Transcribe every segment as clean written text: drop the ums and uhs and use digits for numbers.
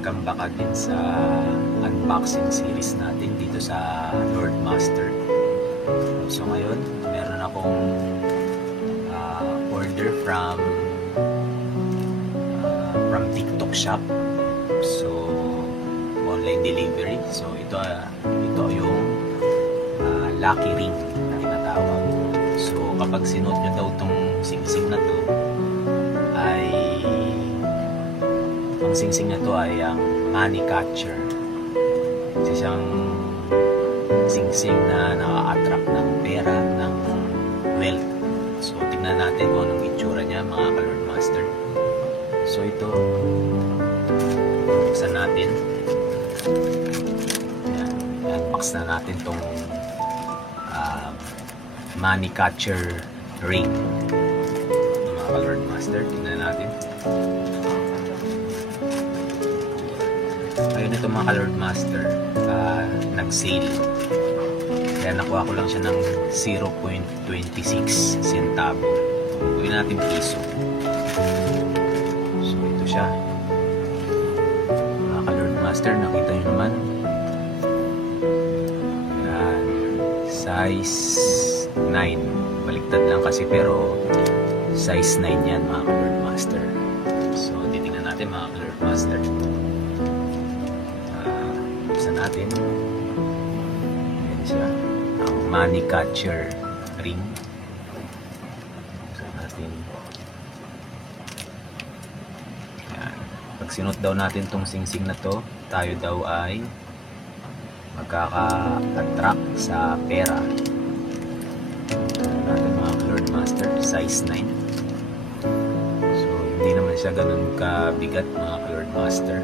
Welcome back again sa unboxing series natin dito sa Lord Master. So ngayon, meron akong order from TikTok shop. So online delivery. So ito yung lucky ring na tinatawag. So kapag sinuot nyo daw tong singsing na to, ang singsing na to ay ang money catcher. Isa siyang singsing na nakaka-attract ng pera, ng wealth. So tingnan natin kung anong itsura niya, mga ka-Lord Master. So ito, buksan natin. Yan, unbox na natin tong money catcher ring, mga ka-Lord Master. Tingnan natin. Ayun, ito mga ka-Lord Master, nag-sale. Kaya nakuha ko lang siya ng 0.26 centavo. Gawin natin piso. So ito siya, mga ka-Lord Master. Nakita nyo naman. Yan, size 9. Baliktad lang kasi, pero size 9 yan, mga ka-Lord Master. So titingnan natin, mga ka-Lord Master. Natin. Ayan siya, ang money catcher ring. Buksan natin. Ayan. Pag sinuot daw natin tong singsing na to, tayo daw ay magkaka-attract sa pera. Ayan natin, mga Lord Master, size 9. So hindi naman siya ganun kabigat, mga Lord Master.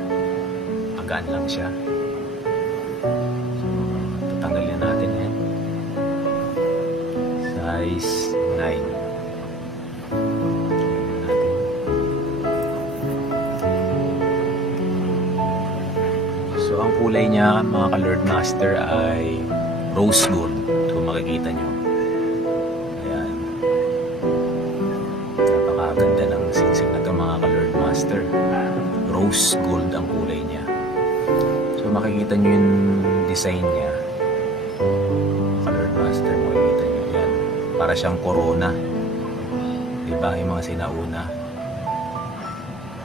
Magaan lang siya. Tanggalin natin yan. Size 9. Natin. So ang kulay niya, mga ka-Lord Master, ay rose gold. Kung makikita nyo. Ayan. Napakaganda ng singsing na ito, mga ka-Lord Master. Rose gold ang kulay niya. So makikita nyo yung design niya. Lord Master, makikita nyo yan. Para siyang corona. Diba? Yung mga sinauna.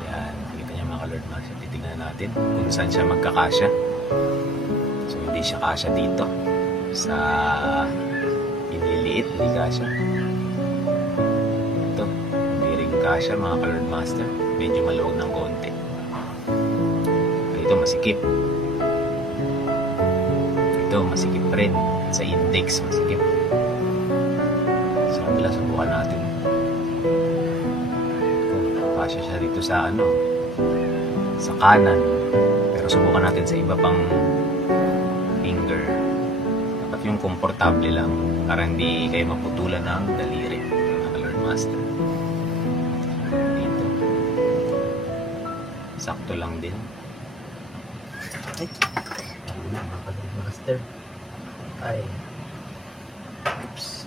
Yan. Makikita nyo, mga Lord Master. Titignan natin kung saan siya magkakasya. So hindi siya kasya dito. Sa inililiit, hindi kasya. Ito. Hindi rin kasya, mga Lord Master. Medyo maluwag ng konti. Ito masikip. Ito masikip rin. Sa index masikip. So kabila, subukan natin. Kasya siya dito sa sa kanan. Pero subukan natin sa iba pang finger. Dapat yung komportable lang para hindi kayo maputulan ng daliri, mga Lord Master. Dito sakto lang din. Ay, mga Lord Master. Ay. Oops.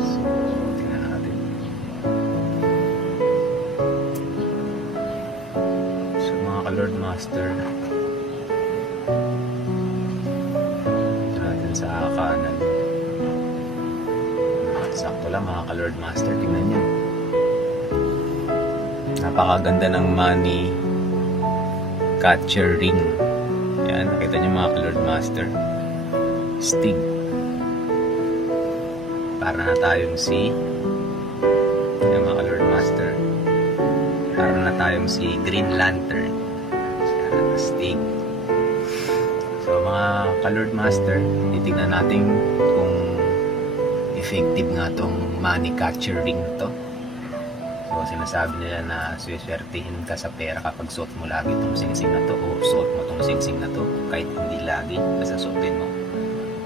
So, tingnan natin. So, mga ka-Lord Master, tingnan natin sa kanan. Sakto lang, mga ka-Lord Master. Tingnan nyo. Napakaganda ng money catcher ring. Yan, nakita nyo, mga ka-Lord Master. Stig. Para na tayong si yan, mga ka-Lord Master. Para na tayong si Green Lantern. Yan, stig. So mga ka-Lord Master, titignan natin kung effective nga tong money catcher ring to. So sinasabi nila na suswertihin ka sa pera kapag suot mo lagi itong singsing na to, o suot mo itong singsing na to kahit hindi lagi, basta suotin mo.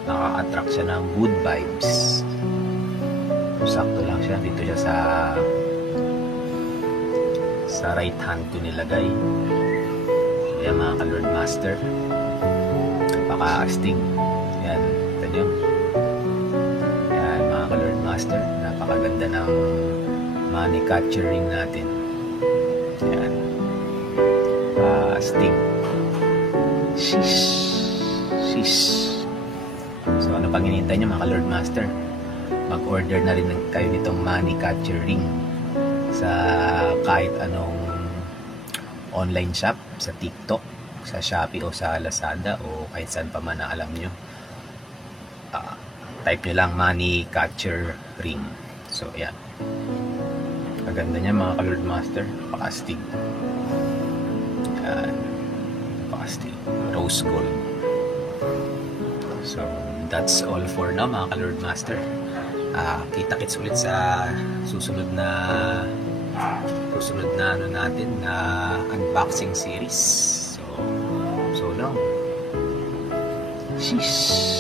Nakaka-attract siya ng good vibes. Sakto lang siya. Dito siya sa right hand ko nilagay. Kaya mga ka-Lord Master, napaka-astig. Yan, ito nyo. Yan mga ka-Lord Master. Napakaganda ng money catcher ring natin. Ayan. Sting. Shish. Shish. So ano pang hinihintay nyo mga Lord Master? Mag-order na rin kayo nitong money catcher ring sa kahit anong online shop, sa TikTok, sa Shopee o sa Lazada o kahit saan pa man na alam nyo. Type nyo lang money catcher ring. So ayan, maganda niya mga Lord Master. Napakastig. Ayan, napakastig. Rose gold. So that's all for now mga Lord Master. Kita-kits ulit sa susunod na ano natin na unboxing series. So long. Sheesh.